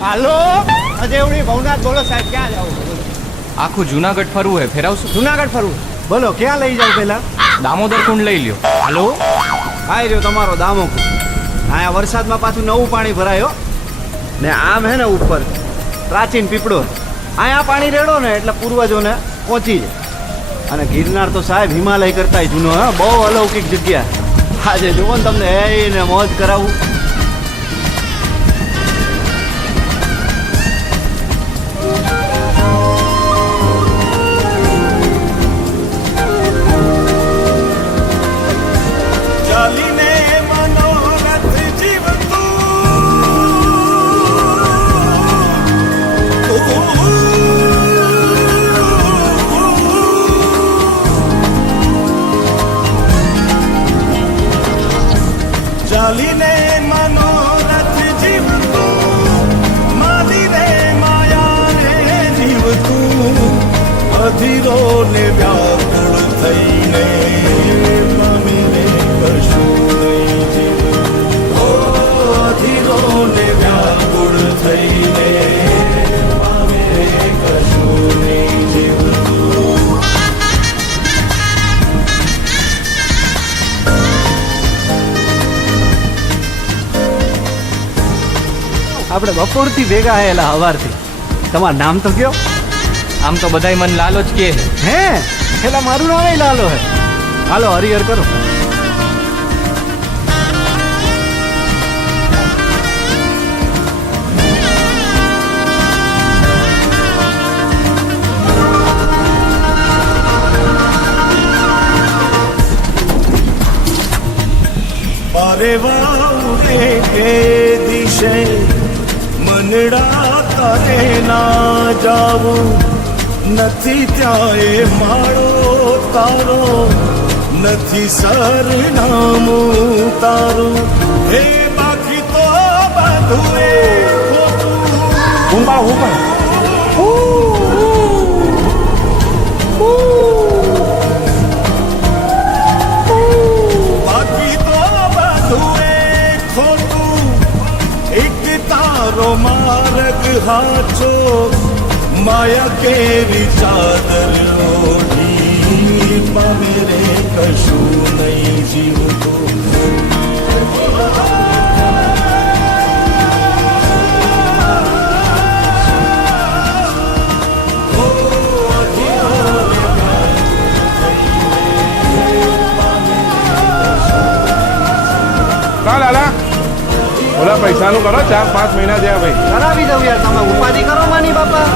હાલો અજેવડી ભવનાથ બોલો સાહેબ, ક્યાં જાવ? આખું જુનાગઢ ફરવું હે, ફેરાવશું? જુનાગઢ ફરવું? બોલો ક્યાં લઈ જાવ પેલા? દામોદર કુંડ લઈ લ્યો. હાલો આઈ રહ્યો તમારો દામોકુંડ. અહીંયા વરસાદમાં પાછું નવું પાણી ભરાયો ને આમ હે ને ઉપર પ્રાચીન પીપળો. અહીંયા પાણી રેડો ને એટલે પૂર્વજોને પહોંચી જાય. અને ગિરનાર તો સાહેબ હિમાલય કરતાંય જૂનો, હા, બહુ અલૌકિક જગ્યા. આજે જુઓ ને તમને એને મોજ કરાવું. ચાલીને મનોરથ જીવતું, માલીને માયા રે જીવતું, અધીરો ને વ્યાકુળ થઈને પામીને કશું નહીં જીવતું. અધીરો ને વ્યાકુળ થઈને પામીને કશું નહીં જીવતું. આપણે બપોરથી ભેગા આયેલા હવારથી. તમારું નામ તો કયો? આમ તો બધાય મન લાલો જ કે હે પેલા મારું નામ લાલો હે. હાલો હરિહર કરો. મારે વાઉરે કે દિશે મનડા તારે ના જાવું, નથી ત્યાં એ માળો તારો, નથી સરનામું તારું. હે બાકી તો બધું એ ખોટું. બાકી તો બધું એ ખોટું. એક તારો માર્ગ હાચો, માયા કેરી ચાદર ઓઢી, પામે રે કશું નહીં જીવતું. લાલા ઓલા પૈસાનું કરો, 4-5 મહિના થયા ભાઈ. કરાવી દઉં યાર, તમે ઉપાધિ કરો માની બાપા.